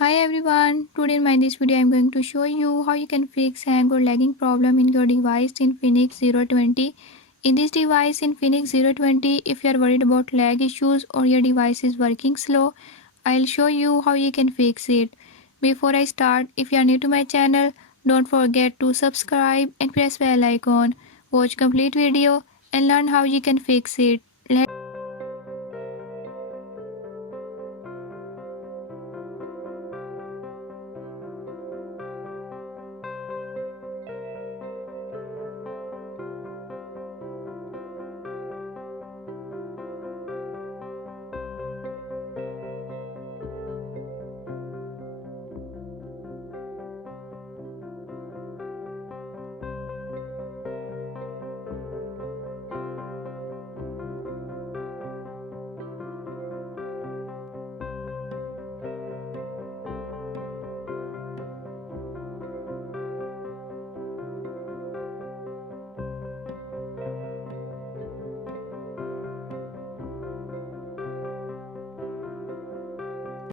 Hi everyone, today in this video I am going to show you how you can fix hang or lagging problem in your device in Infinix 020. In this device in Infinix 020, if you are worried about lag issues or your device is working slow, I'll show you how you can fix it. Before I start, if you are new to my channel, don't forget to subscribe and press bell icon. Watch complete video and learn how you can fix it.